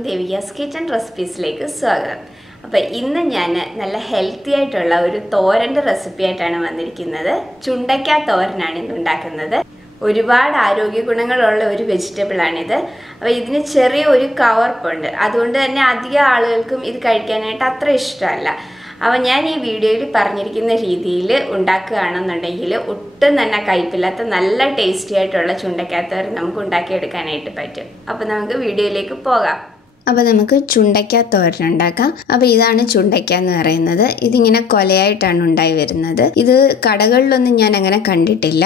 എല്ലാവർക്കും ദേവികാസ് കിച്ചൺ റെസിപ്പീസിലേക്ക് സ്വാഗതം. അപ്പോൾ ഇന്ന് ഞാൻ നല്ല ഹെൽത്തി ആയിട്ടുള്ള ഒരു തോരൻ്റെ റെസിപ്പി ആയിട്ടാണ് വന്നിരിക്കുന്നത്. ചുണ്ടക്ക തോരനാണ് ഇന്ന് ഉണ്ടാക്കുന്നത്. ഒരുപാട് ആരോഗ്യ ഗുണങ്ങളുള്ള ഒരു വെജിറ്റബിൾ ആണിത്. അപ്പോൾ ഇതിന് ചെറിയ ഒരു കവർപ്പുണ്ട്, അതുകൊണ്ട് തന്നെ അധികം ആളുകൾക്കും ഇത് കഴിക്കാനായിട്ട് അത്ര ഇഷ്ടമല്ല. അപ്പോൾ ഞാൻ ഈ വീഡിയോയിൽ പറഞ്ഞിരിക്കുന്ന രീതിയിൽ ഉണ്ടാക്കുകയാണെന്നുണ്ടെങ്കിൽ ഒട്ടും തന്നെ കയ്പില്ലാത്ത നല്ല ടേസ്റ്റി ആയിട്ടുള്ള ചുണ്ടക്കാത്തോരൻ നമുക്ക് ഉണ്ടാക്കിയെടുക്കാനായിട്ട് പറ്റും. അപ്പോൾ നമുക്ക് വീഡിയോയിലേക്ക് പോകാം. അപ്പോൾ നമുക്ക് ചുണ്ടക്ക തോരൻ ഉണ്ടാക്കാം. അപ്പോൾ ഇതാണ് ചുണ്ടക്ക എന്ന് പറയുന്നത്. ഇതിങ്ങനെ കൊലയായിട്ടാണ് ഉണ്ടായി വരുന്നത്. ഇത് കടകളിലൊന്നും ഞാൻ അങ്ങനെ കണ്ടിട്ടില്ല.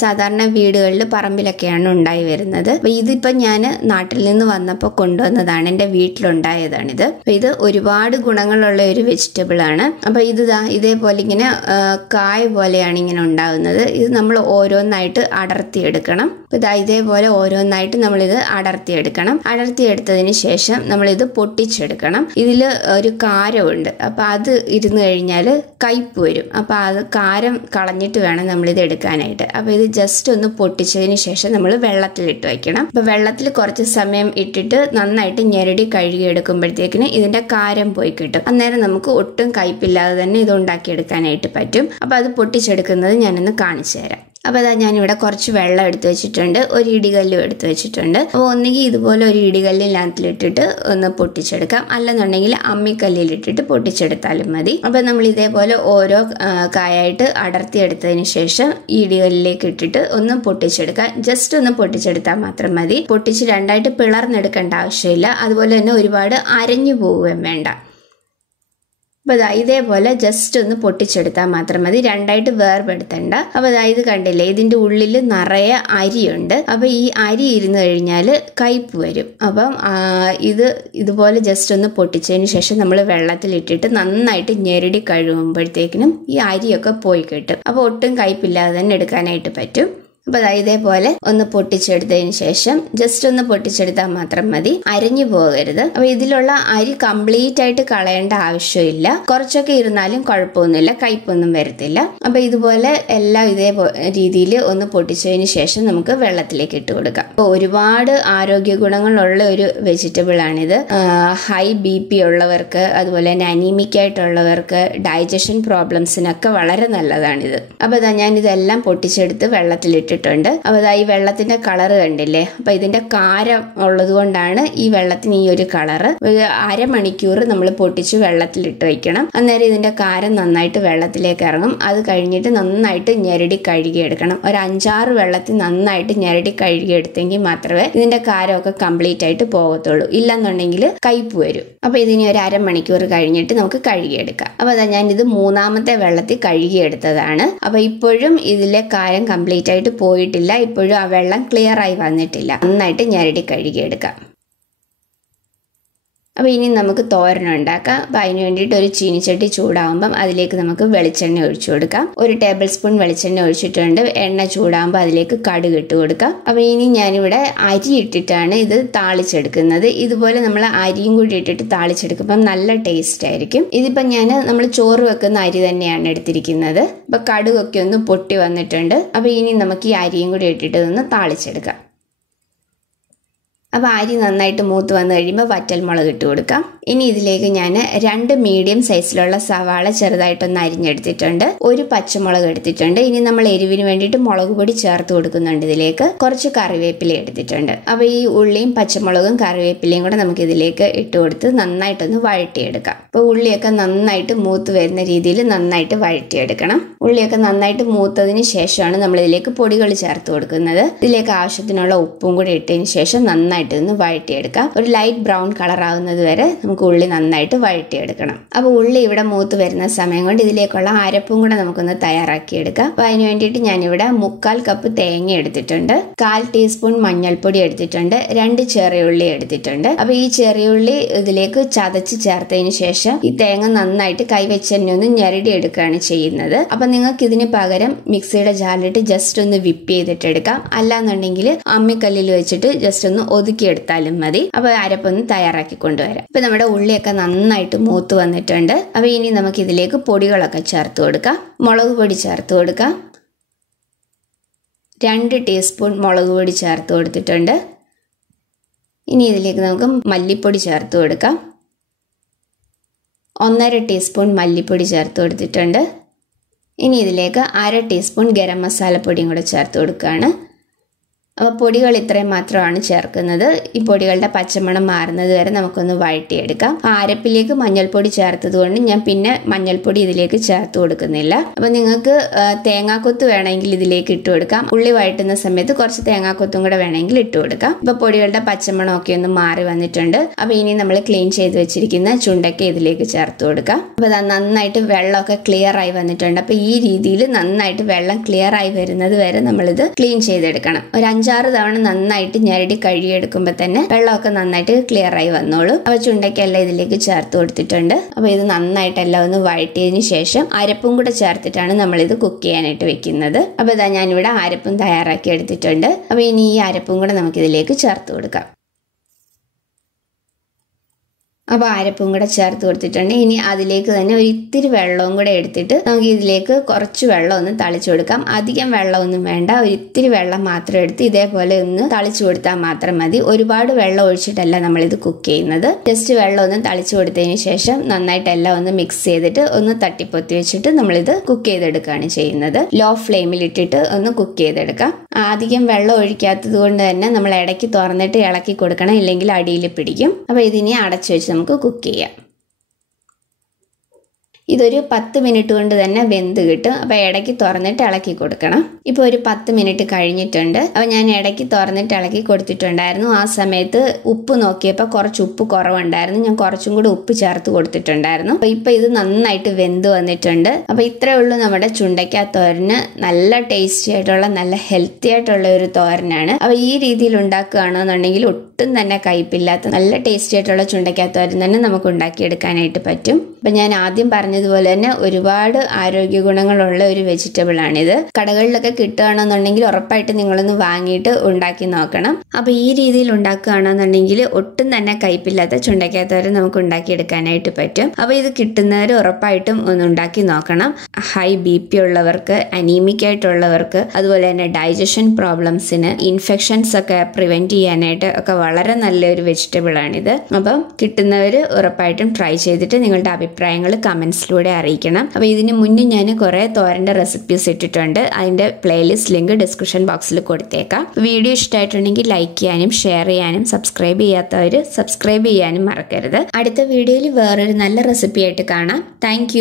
സാധാരണ വീടുകളിൽ പറമ്പിലൊക്കെയാണ് ഉണ്ടായി വരുന്നത്. അപ്പോൾ ഇതിപ്പോൾ ഞാൻ നാട്ടിൽ നിന്ന് വന്നപ്പോൾ കൊണ്ടുവന്നതാണ്, എൻ്റെ വീട്ടിലുണ്ടായതാണിത്. അപ്പോൾ ഇത് ഒരുപാട് ഗുണങ്ങളുള്ള ഒരു വെജിറ്റബിൾ ആണ്. അപ്പോൾ ഇത് ഇതേപോലെ ഇങ്ങനെ കായ പോലെയാണ് ഇങ്ങനെ ഉണ്ടാകുന്നത്. ഇത് നമ്മൾ ഓരോന്നായിട്ട് അടർത്തിയെടുക്കണം. അപ്പോൾ ഇതേപോലെ ഓരോന്നായിട്ട് നമ്മളിത് അടർത്തിയെടുക്കണം. അടർത്തിയെടുത്തതിന് ശേഷം നമ്മളിത് പൊട്ടിച്ചെടുക്കണം. ഇതിൽ ഒരു കാരമുണ്ട്, അപ്പോൾ അത് ഇരുന്ന് കഴിഞ്ഞാൽ കയ്പ്പ് വരും. അപ്പോൾ അത് കാരം കളഞ്ഞിട്ട് വേണം നമ്മളിത് എടുക്കാനായിട്ട്. അപ്പോൾ ഇത് ജസ്റ്റ് ഒന്ന് പൊട്ടിച്ചതിന് ശേഷം നമ്മൾ വെള്ളത്തിലിട്ട് വയ്ക്കണം. അപ്പോൾ വെള്ളത്തിൽ കുറച്ച് സമയം ഇട്ടിട്ട് നന്നായിട്ട് ഞെരടി കഴുകി എടുക്കുമ്പോഴത്തേക്കിന് ഇതിൻ്റെ കാരം പോയി കിട്ടും. അന്നേരം നമുക്ക് ഒട്ടും കയ്പില്ലാതെ തന്നെ ഇത് ഉണ്ടാക്കിയെടുക്കാനായിട്ട് പറ്റും. അപ്പോൾ അത് പൊട്ടിച്ചെടുക്കുന്നത് ഞാനൊന്ന് കാണിച്ചു തരാം. അപ്പോൾ അതാ ഞാനിവിടെ കുറച്ച് വെള്ളം എടുത്ത് വെച്ചിട്ടുണ്ട്, ഒരു ഇടികല്ലും എടുത്ത് വെച്ചിട്ടുണ്ട്. അപ്പോൾ ഒന്നുകിൽ ഇതുപോലെ ഒരു ഇടികല്ലിനകത്തിലിട്ടിട്ട് ഒന്ന് പൊട്ടിച്ചെടുക്കാം, അല്ലെന്നുണ്ടെങ്കിൽ അമ്മിക്കല്ലിലിട്ടിട്ട് പൊട്ടിച്ചെടുത്താലും മതി. അപ്പോൾ നമ്മൾ ഇതേപോലെ ഓരോ കായായിട്ട് അടർത്തിയെടുത്തതിന് ശേഷം ഈ ഇടികല്ലിലേക്ക് ഇട്ടിട്ട് ഒന്ന് പൊട്ടിച്ചെടുക്കാം. ജസ്റ്റ് ഒന്ന് പൊട്ടിച്ചെടുത്താൽ മാത്രം മതി. പൊട്ടിച്ച് രണ്ടായിട്ട് പിളർന്നെടുക്കേണ്ട ആവശ്യമില്ല. അതുപോലെ തന്നെ ഒരുപാട് അരഞ്ഞു പോവുകയും വേണ്ട. അപ്പോൾ ഇതേപോലെ ജസ്റ്റ് ഒന്ന് പൊട്ടിച്ചെടുത്താൽ മാത്രം മതി, രണ്ടായിട്ട് വേർപെടുത്തണ്ട. അപ്പോൾ ഇത് കണ്ടില്ലേ, ഇതിൻ്റെ ഉള്ളിൽ നിറയെ അരിയുണ്ട്. അപ്പോൾ ഈ അരി ഇരുന്ന് കഴിഞ്ഞാൽ കയ്പ്പ് വരും. അപ്പം ഇതുപോലെ ജസ്റ്റ് ഒന്ന് പൊട്ടിച്ചതിന് ശേഷം നമ്മൾ വെള്ളത്തിലിട്ടിട്ട് നന്നായിട്ട് ഞെരടി കഴുകുമ്പോഴത്തേക്കിനും ഈ അരിയൊക്കെ പോയി കിട്ടും. അപ്പോൾ ഒട്ടും കയ്പില്ലാതെ തന്നെ എടുക്കാനായിട്ട് പറ്റും. അപ്പോൾ ഇതേപോലെ ഒന്ന് പൊട്ടിച്ചെടുത്തതിന് ശേഷം ജസ്റ്റ് ഒന്ന് പൊട്ടിച്ചെടുത്താൽ മാത്രം മതി, അരഞ്ഞു പോകരുത്. അപ്പോൾ ഇതിലുള്ള അരി കംപ്ലീറ്റ് ആയിട്ട് കളയേണ്ട ആവശ്യമില്ല. കുറച്ചൊക്കെ ഇരുന്നാലും കുഴപ്പമൊന്നുമില്ല, കയ്പൊന്നും വരത്തില്ല. അപ്പോൾ ഇതുപോലെ എല്ലാം ഇതേ രീതിയിൽ ഒന്ന് പൊട്ടിച്ചതിന് ശേഷം നമുക്ക് വെള്ളത്തിലേക്ക് ഇട്ട് കൊടുക്കാം. അപ്പോൾ ഒരുപാട് ആരോഗ്യ ഗുണങ്ങളുള്ള ഒരു വെജിറ്റബിൾ ആണിത്. ഹൈ BP ഉള്ളവർക്ക്, അതുപോലെ തന്നെ അനീമിക് ആയിട്ടുള്ളവർക്ക്, ഡൈജഷൻ പ്രോബ്ലംസിനൊക്കെ വളരെ നല്ലതാണിത്. അപ്പോൾ ഞാൻ ഇതെല്ലാം പൊട്ടിച്ചെടുത്ത് വെള്ളത്തിലിട്ട് ണ്ട്. അപ്പോൾ ഈ വെള്ളത്തിന്റെ കളർ കണ്ടില്ലേ, അപ്പൊ ഇതിന്റെ കാരം ഉള്ളത് കൊണ്ടാണ് ഈ വെള്ളത്തിന് ഈ ഒരു കളറ്. അരമണിക്കൂർ നമ്മൾ പൊട്ടിച്ച് വെള്ളത്തിലിട്ട് വയ്ക്കണം. അന്നേരം ഇതിന്റെ കാരം നന്നായിട്ട് വെള്ളത്തിലേക്ക് ഇറങ്ങും. അത് കഴിഞ്ഞിട്ട് നന്നായിട്ട് ഞെരടി കഴുകിയെടുക്കണം. ഒരു 5-6 വെള്ളത്തിൽ നന്നായിട്ട് ഞെരടി കഴുകിയെടുത്തെങ്കിൽ മാത്രമേ ഇതിന്റെ കാരമൊക്കെ കംപ്ലീറ്റ് ആയിട്ട് പോകത്തുള്ളൂ. ഇല്ലെന്നുണ്ടെങ്കിൽ കയ്പ് വരും. അപ്പൊ ഇതിനി ഒരു അരമണിക്കൂർ കഴിഞ്ഞിട്ട് നമുക്ക് കഴുകിയെടുക്കാം. അപ്പൊ ഞാൻ ഇത് 3ാമത്തെ വെള്ളത്തിൽ കഴുകിയെടുത്തതാണ്. അപ്പൊ ഇപ്പോഴും ഇതിലെ കാരം കംപ്ലീറ്റ് ആയിട്ട് പോയിട്ടില്ല. ഇപ്പോഴും ആ വെള്ളം ക്ലിയർ ആയി വന്നിട്ടില്ല. നന്നായിട്ട് ഞെരടി കഴുകിയെടുക്കാം. അപ്പോൾ ഇനി നമുക്ക് തോരൻ ഉണ്ടാക്കാം. അപ്പോൾ അതിന് വേണ്ടിയിട്ട് ഒരു ചീനിച്ചട്ടി ചൂടാകുമ്പം അതിലേക്ക് നമുക്ക് വെളിച്ചെണ്ണ ഒഴിച്ചു കൊടുക്കാം. 1 ടേബിൾ സ്പൂൺ വെളിച്ചെണ്ണ ഒഴിച്ചിട്ടുണ്ട്. എണ്ണ ചൂടാകുമ്പോൾ അതിലേക്ക് കടുക് ഇട്ട് കൊടുക്കാം. അപ്പോൾ ഇനി ഞാനിവിടെ അരി ഇട്ടിട്ടാണ് ഇത് താളിച്ചെടുക്കുന്നത്. ഇതുപോലെ നമ്മൾ അരിയും കൂടി ഇട്ടിട്ട് താളിച്ചെടുക്കുമ്പം നല്ല ടേസ്റ്റ് ആയിരിക്കും. ഇതിപ്പോൾ നമ്മൾ ചോറ് വെക്കുന്ന അരി തന്നെയാണ് എടുത്തിരിക്കുന്നത്. അപ്പോൾ കടുകൊക്കെ ഒന്ന് പൊട്ടി വന്നിട്ടുണ്ട്. അപ്പോൾ ഇനി നമുക്ക് ഈ അരിയും കൂടി ഇട്ടിട്ട് ഒന്ന് താളിച്ചെടുക്കാം. അപ്പോൾ അരി നന്നായിട്ട് മൂത്ത് വന്നു കഴിയുമ്പോൾ വറ്റൽമുളക് ഇട്ട് കൊടുക്കാം. ഇനി ഇതിലേക്ക് ഞാൻ 2 മീഡിയം സൈസിലുള്ള സവാള ചെറുതായിട്ടൊന്ന് അരിഞ്ഞെടുത്തിട്ടുണ്ട്. 1 പച്ചമുളക് എടുത്തിട്ടുണ്ട്. ഇനി നമ്മൾ എരിവിന് വേണ്ടിയിട്ട് മുളക് പൊടി ചേർത്ത് കൊടുക്കുന്നുണ്ട്. ഇതിലേക്ക് കുറച്ച് കറിവേപ്പില എടുത്തിട്ടുണ്ട്. അപ്പോൾ ഈ ഉള്ളിയും പച്ചമുളകും കറിവേപ്പിലയും കൂടെ നമുക്ക് ഇതിലേക്ക് ഇട്ട് കൊടുത്ത് നന്നായിട്ടൊന്ന് വഴറ്റിയെടുക്കാം. അപ്പോൾ ഉള്ളിയൊക്കെ നന്നായിട്ട് മൂത്ത് വരുന്ന രീതിയിൽ നന്നായിട്ട് വഴറ്റിയെടുക്കണം. ഉള്ളിയൊക്കെ നന്നായിട്ട് മൂത്തതിന് ശേഷമാണ് നമ്മൾ ഇതിലേക്ക് പൊടികൾ ചേർത്ത് കൊടുക്കുന്നത്. ഇതിലേക്ക് ആവശ്യത്തിനുള്ള ഉപ്പും കൂടി ഇട്ടതിന് ശേഷം നന്നായിട്ട് ഒന്ന് വഴറ്റിയെടുക്കാം. ഒരു ലൈറ്റ് ബ്രൗൺ കളർ ആവുന്നത് വരെ നമുക്ക് ഉള്ളി നന്നായിട്ട് വഴറ്റിയെടുക്കണം. അപ്പോൾ ഉള്ളി ഇവിടെ മൂത്ത് വരുന്ന സമയം കൊണ്ട് ഇതിലേക്കുള്ള അരപ്പും കൂടെ നമുക്കൊന്ന് തയ്യാറാക്കിയെടുക്കാം. അപ്പോൾ അതിന് വേണ്ടിയിട്ട് ഞാനിവിടെ 3/4 കപ്പ് തേങ്ങ എടുത്തിട്ടുണ്ട്, 1/4 ടീസ്പൂൺ മഞ്ഞൾപ്പൊടി എടുത്തിട്ടുണ്ട്, 2 ചെറിയ ഉള്ളി എടുത്തിട്ടുണ്ട്. അപ്പോൾ ഈ ചെറിയ ഉള്ളി ഇതിലേക്ക് ചതച്ച് ചേർത്തതിന് ശേഷം ഈ തേങ്ങ നന്നായിട്ട് കൈവച്ച് തന്നെ ഒന്ന് ഞെരടി എടുക്കുകയാണ് ചെയ്യുന്നത്. അപ്പം നിങ്ങൾക്ക് ഇതിന് പകരം മിക്സിയുടെ ജാറിലിട്ട് ജസ്റ്റ് ഒന്ന് വിപ്പ് ചെയ്തിട്ട് എടുക്കാം. അല്ലാന്നുണ്ടെങ്കിൽ അമ്മിക്കല്ലിൽ വെച്ചിട്ട് ജസ്റ്റ് ഒന്ന് ഒതുക്കിയെടുത്താലും മതി. അപ്പോൾ അരപ്പൊന്ന് തയ്യാറാക്കി കൊണ്ടുവരാം. ഇപ്പൊ നമ്മുടെ ഉള്ളിയൊക്കെ നന്നായിട്ട് മൂത്ത് വന്നിട്ടുണ്ട്. അപ്പോൾ ഇനി നമുക്ക് ഇതിലേക്ക് പൊടികളൊക്കെ ചേർത്ത് കൊടുക്കാം. മുളക് പൊടി ചേർത്ത് കൊടുക്കാം. 2 ടീസ്പൂൺ മുളക് പൊടി ചേർത്ത് കൊടുത്തിട്ടുണ്ട്. ഇനി ഇതിലേക്ക് നമുക്ക് മല്ലിപ്പൊടി ചേർത്ത് കൊടുക്കാം. 1.5 ടീസ്പൂൺ മല്ലിപ്പൊടി ചേർത്ത് കൊടുത്തിട്ടുണ്ട്. ഇനി ഇതിലേക്ക് 1/2 ടീസ്പൂൺ ഗരം മസാലപ്പൊടിയും കൂടെ ചേർത്ത് കൊടുക്കുകയാണ്. അപ്പോൾ പൊടികൾ ഇത്രയും മാത്രമാണ് ചേർക്കുന്നത്. ഈ പൊടികളുടെ പച്ചമണം മാറുന്നത് വരെ നമുക്കൊന്ന് വഴറ്റിയെടുക്കാം. അരപ്പിലേക്ക് മഞ്ഞൾപ്പൊടി ചേർത്തത് കൊണ്ട് ഞാൻ പിന്നെ മഞ്ഞൾപ്പൊടി ഇതിലേക്ക് ചേർത്ത് കൊടുക്കുന്നില്ല. അപ്പോൾ നിങ്ങൾക്ക് തേങ്ങാക്കൊത്ത് വേണമെങ്കിൽ ഇതിലേക്ക് ഇട്ട് കൊടുക്കാം. ഉള്ളി വഴറ്റുന്ന സമയത്ത് കുറച്ച് തേങ്ങാക്കൊത്തും കൂടെ വേണമെങ്കിൽ ഇട്ട് കൊടുക്കാം. ഇപ്പോൾ പൊടികളുടെ പച്ചമണമൊക്കെ ഒന്ന് മാറി വന്നിട്ടുണ്ട്. അപ്പോൾ ഇനി നമ്മൾ ക്ലീൻ ചെയ്ത് വെച്ചിരിക്കുന്ന ചുണ്ടക്ക ഇതിലേക്ക് ചേർത്ത് കൊടുക്കാം. അപ്പോൾ അത് നന്നായിട്ട് വെള്ളമൊക്കെ ക്ലിയർ ആയി വന്നിട്ടുണ്ട്. അപ്പോൾ ഈ രീതിയിൽ നന്നായിട്ട് വെള്ളം ക്ലിയർ ആയി വരുന്നത് വരെ നമ്മളിത് ക്ലീൻ ചെയ്തെടുക്കണം. ഒരു 5-6 തവണ നന്നായിട്ട് ഞെരടി കഴുകിയെടുക്കുമ്പോൾ തന്നെ വെള്ളമൊക്കെ നന്നായിട്ട് ക്ലിയർ ആയി വന്നോളും. അപ്പോൾ ചുണ്ടയ്ക്കെല്ലാം ഇതിലേക്ക് ചേർത്ത് കൊടുത്തിട്ടുണ്ട്. അപ്പോൾ ഇത് നന്നായിട്ടെല്ലാം ഒന്ന് വഴറ്റിയതിന് ശേഷം അരപ്പും കൂടെ ചേർത്തിട്ടാണ് നമ്മളിത് കുക്ക് ചെയ്യാനായിട്ട് വെക്കുന്നത്. അപ്പോൾ ഇതാ ഞാനിവിടെ അരപ്പും തയ്യാറാക്കി എടുത്തിട്ടുണ്ട്. അപ്പോൾ ഇനി ഈ അരപ്പും കൂടെ നമുക്കിതിലേക്ക് ചേർത്ത് കൊടുക്കാം. അപ്പോൾ അരപ്പും കൂടെ ചേർത്ത് കൊടുത്തിട്ടുണ്ട്. ഇനി അതിലേക്ക് തന്നെ ഒരു ഇത്തിരി വെള്ളവും കൂടെ എടുത്തിട്ട് നമുക്ക് ഇതിലേക്ക് കുറച്ച് വെള്ളം ഒന്ന് തളിച്ചു കൊടുക്കാം. അധികം വെള്ളമൊന്നും വേണ്ട, ഒരു ഇത്തിരി വെള്ളം മാത്രം എടുത്ത് ഇതേപോലെ ഒന്ന് തളിച്ചു കൊടുത്താൽ മാത്രം മതി. ഒരുപാട് വെള്ളം ഒഴിച്ചിട്ടല്ല നമ്മളിത് കുക്ക് ചെയ്യുന്നത്. ജസ്റ്റ് വെള്ളം ഒന്ന് തളിച്ചു കൊടുത്തതിന് ശേഷം നന്നായിട്ടെല്ലാം ഒന്ന് മിക്സ് ചെയ്തിട്ട് ഒന്ന് തട്ടിപ്പൊത്തി വെച്ചിട്ട് നമ്മളിത് കുക്ക് ചെയ്തെടുക്കുകയാണ് ചെയ്യുന്നത്. ലോ ഫ്ലെയിമിൽ ഇട്ടിട്ട് ഒന്ന് കുക്ക് ചെയ്തെടുക്കാം. അധികം വെള്ളം ഒഴിക്കാത്തത് കൊണ്ട് തന്നെ നമ്മൾ ഇടയ്ക്ക് തുറന്നിട്ട് ഇളക്കി കൊടുക്കണം, ഇല്ലെങ്കിൽ അടിയിൽ പിടിക്കും. അപ്പോൾ ഇതിനെ അടച്ചു വെച്ച് നമുക്ക് കുക്ക് ചെയ്യാം. ഇതൊരു 10 മിനിറ്റ് കൊണ്ട് തന്നെ വെന്ത് കിട്ടും. അപ്പോൾ ഇടയ്ക്ക് തുറന്നിട്ട് ഇളക്കി കൊടുക്കണം. ഇപ്പോൾ ഒരു 10 മിനിറ്റ് കഴിഞ്ഞിട്ടുണ്ട്. അപ്പോൾ ഞാൻ ഇടയ്ക്ക് തുറന്നിട്ട് ഇളക്കി കൊടുത്തിട്ടുണ്ടായിരുന്നു. ആ സമയത്ത് ഉപ്പ് നോക്കിയപ്പോൾ കുറച്ച് ഉപ്പ് കുറവുണ്ടായിരുന്നു. ഞാൻ കുറച്ചും കൂടി ഉപ്പ് ചേർത്ത് കൊടുത്തിട്ടുണ്ടായിരുന്നു. അപ്പോൾ ഇപ്പോൾ ഇത് നന്നായിട്ട് വെന്ത് വന്നിട്ടുണ്ട്. അപ്പോൾ ഇത്രയേ ഉള്ളൂ നമ്മുടെ ചുണ്ടക്ക തോരന്. നല്ല ടേസ്റ്റി ആയിട്ടുള്ള നല്ല ഹെൽത്തി ആയിട്ടുള്ള ഒരു തോരനാണ്. അപ്പോൾ ഈ രീതിയിൽ ഉണ്ടാക്കുകയാണെന്നുണ്ടെങ്കിൽ ഒട്ടും തന്നെ കയ്പില്ലാത്ത നല്ല ടേസ്റ്റി ആയിട്ടുള്ള ചുണ്ടക്ക തോരൻ തന്നെ നമുക്ക് ഉണ്ടാക്കിയെടുക്കാനായിട്ട് പറ്റും. അപ്പം ഞാൻ ആദ്യം പറഞ്ഞതുപോലെ തന്നെ ഒരുപാട് ആരോഗ്യ ഗുണങ്ങളുള്ള ഒരു വെജിറ്റബിൾ ആണിത്. കടകളിലൊക്കെ കിട്ടുകയാണെന്നുണ്ടെങ്കിൽ ഉറപ്പായിട്ട് നിങ്ങളൊന്ന് വാങ്ങിയിട്ട് ഉണ്ടാക്കി നോക്കണം. അപ്പോൾ ഈ രീതിയിൽ ഉണ്ടാക്കുകയാണെന്നുണ്ടെങ്കിൽ ഒട്ടും തന്നെ കയ്പില്ലാത്ത ചുണ്ടക്ക തോരൻ നമുക്ക് ഉണ്ടാക്കിയെടുക്കാനായിട്ട് പറ്റും. അപ്പോൾ ഇത് കിട്ടുന്നവർ ഉറപ്പായിട്ടും ഒന്ന് ഉണ്ടാക്കി നോക്കണം. ഹൈ BP ഉള്ളവർക്ക്, അനീമിക് ആയിട്ടുള്ളവർക്ക്, അതുപോലെ തന്നെ ഡൈജഷൻ പ്രോബ്ലംസിന്, ഇൻഫെക്ഷൻസ് ഒക്കെ പ്രിവെന്റ് ചെയ്യാനായിട്ട് ഒക്കെ വളരെ നല്ലൊരു വെജിറ്റബിൾ ആണിത്. അപ്പം കിട്ടുന്നവർ ഉറപ്പായിട്ടും ട്രൈ ചെയ്തിട്ട് നിങ്ങളുടെ അഭിപ്രായങ്ങൾ കമന്റ്സിലൂടെ അറിയിക്കണം. അപ്പോൾ ഇതിന് മുന്നേ ഞാൻ കുറേ തോരൻ്റെ റെസിപ്പീസ് ഇട്ടിട്ടുണ്ട്. അതിൻ്റെ പ്ലേലിസ്റ്റ് ലിങ്ക് ഡിസ്ക്രിപ്ഷൻ ബോക്സിൽ കൊടുത്തേക്കാം. വീഡിയോ ഇഷ്ടമായിട്ടുണ്ടെങ്കിൽ ലൈക്ക് ചെയ്യാനും ഷെയർ ചെയ്യാനും സബ്സ്ക്രൈബ് ചെയ്യാത്തവർ സബ്സ്ക്രൈബ് ചെയ്യാനും മറക്കരുത്. അടുത്ത വീഡിയോയിൽ വേറൊരു നല്ല റെസിപ്പി ആയിട്ട് കാണാം. താങ്ക്